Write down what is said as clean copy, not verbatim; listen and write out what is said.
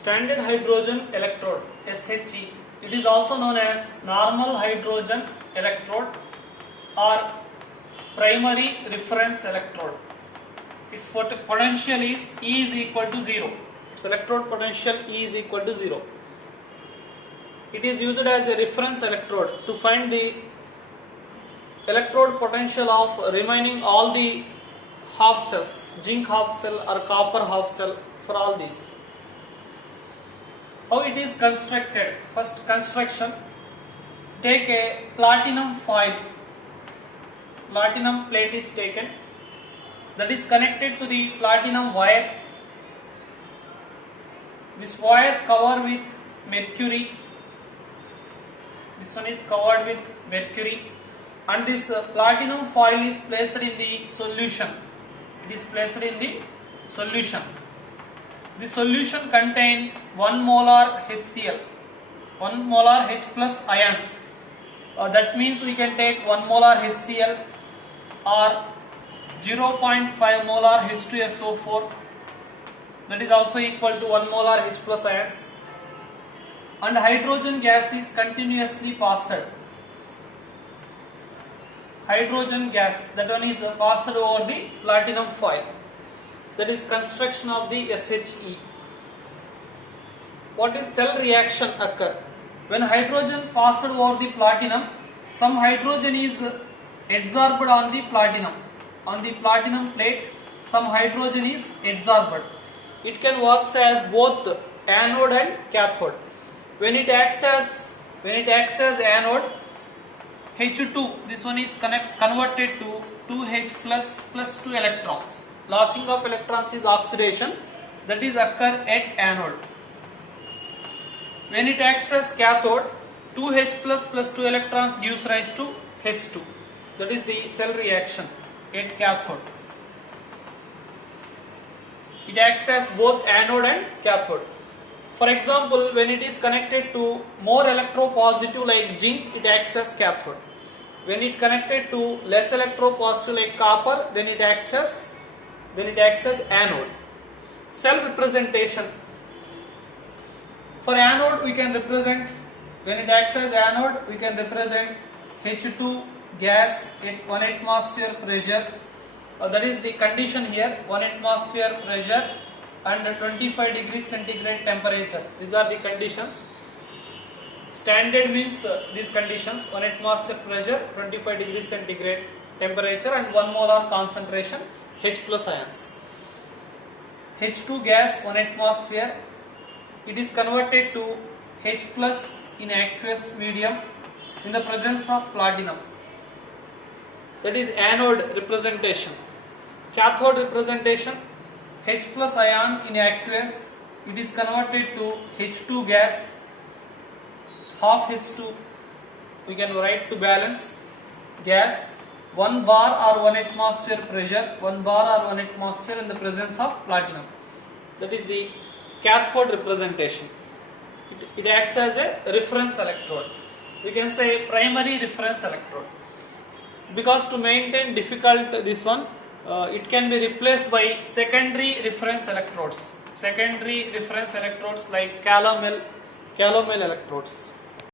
Standard hydrogen electrode SHE. It is also known as normal hydrogen electrode or primary reference electrode. Its potential is E is equal to 0. Its electrode potential E is equal to 0. It is used as a reference electrode to find the electrode potential of remaining all the half cells, zinc half cell or copper half cell, for all these. How it is constructed? First construction, take a platinum foil. Platinum plate is taken, that is connected to the platinum wire. This wire covered with mercury. This one is covered with mercury, and this platinum foil is placed in the solution. It is placed in the solution. The solution contains 1 molar HCl, 1 molar H plus ions. That means we can take 1 molar HCl or 0.5 molar H2SO4, that is also equal to 1 molar H plus ions, and hydrogen gas is continuously passed. Hydrogen gas, that one is passed over the platinum foil. That is construction of the SHE. What is cell reaction occur? When hydrogen passed over the platinum, some hydrogen is adsorbed on the platinum plate, some hydrogen is adsorbed. It can work as both anode and cathode. When it acts as anode, H2, this one is converted to 2H plus 2 electrons. Losing of electrons is oxidation, that is occur at anode. When it acts as cathode, 2H plus 2 electrons gives rise to H2. That is the cell reaction at cathode. It acts as both anode and cathode. For example, when it is connected to more electropositive like zinc, it acts as cathode. When it connected to less electropositive like copper, then it acts as anode. Cell representation. For anode, we can represent, when it acts as anode, we can represent H2 gas at 1 atmosphere pressure. That is the condition here, 1 atmosphere pressure and 25 degrees centigrade temperature. These are the conditions. Standard means these conditions: 1 atmosphere pressure, 25 degrees centigrade temperature and 1 molar concentration H plus ions. H2 gas 1 atmosphere, it is converted to H plus in aqueous medium in the presence of platinum. That is anode representation. Cathode representation, H plus ion in aqueous, it is converted to H2 gas, half H2, we can write to balance gas, 1 bar or 1 atmosphere pressure, 1 bar or 1 atmosphere in the presence of platinum. That is the cathode representation. It acts as a reference electrode. We can say primary reference electrode. Because to maintain difficult this one, it can be replaced by secondary reference electrodes. Secondary reference electrodes like calomel electrodes.